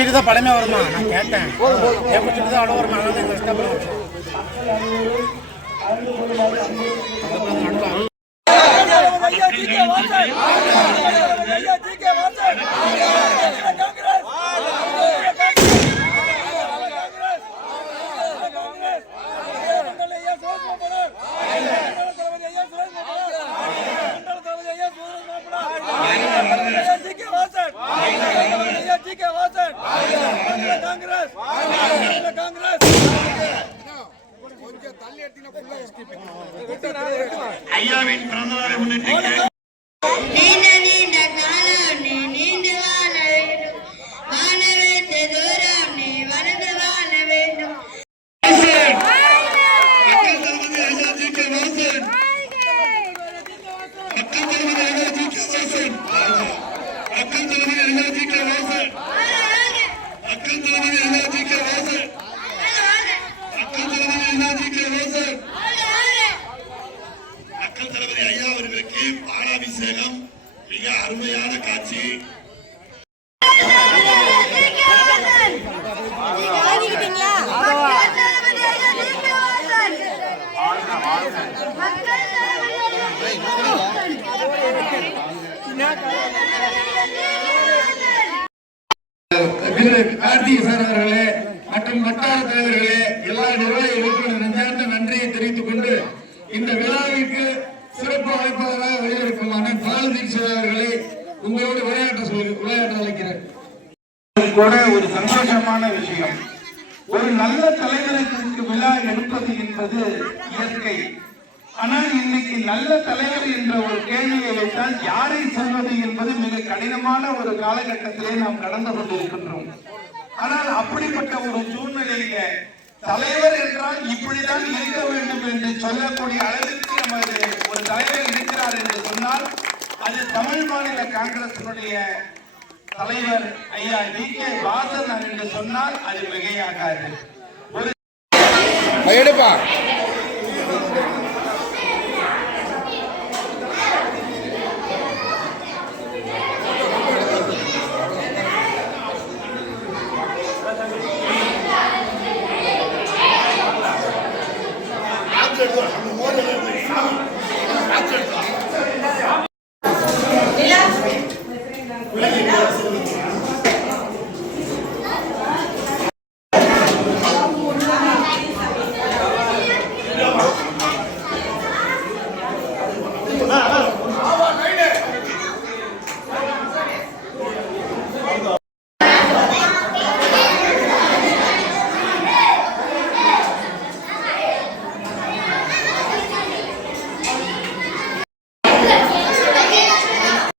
குடிச்சிட்டு தான் படமே வருமா? நான் கேட்டேன். குடிச்சிட்டு தான் அவ்வளோ வருமா? அதான் இந்த கஷ்டப்படும். ஐயாவின் பிறந்தநாளை முன்னிட்டு பாலாபிஷேகம் மிக அருமையான காட்சி. கார்த்திகை சார் அவர்களே மற்றும் வட்டார தலைவர்களே, எல்லா நிர்வாகிகளுக்கும் நெஞ்சார்ந்த நன்றியை தெரிவித்துக் கொண்டு இந்த விழாவிற்கு சிறப்பு அழைப்பாளராக வருகிருக்கும் அண்ணன் பாலதீக் அவர்களை உங்களோடு விளையாட்ட அழைக்கிறேன். கூட ஒரு சந்தோஷமான விஷயம், ஒரு நல்ல தலைவருக்கு விழா எடுப்பது என்பது இயற்கை. ஆனால் இன்னைக்கு நல்ல தலைவர் என்ற ஒரு கேள்வியை வைத்தால் யாரை சொல்வது என்பது மிக கடினமான ஒரு காலகட்டத்திலே நாம் கடந்து கொண்டிருக்கின்றோம். ஆனால் அப்படிப்பட்ட ஒரு சூழ்நிலையில தலைவர் என்றால் இப்படிதான் இருக்க வேண்டும் என்று சொல்லக்கூடிய அளவிற்கு நமது ஒரு தலைவர் இருக்கிறார் என்று சொன்னால் அது தமிழ் மாநில காங்கிரசினுடைய தலைவர் ஐயா DK வாசன் என்று சொன்னால் அது மிகையாகாது.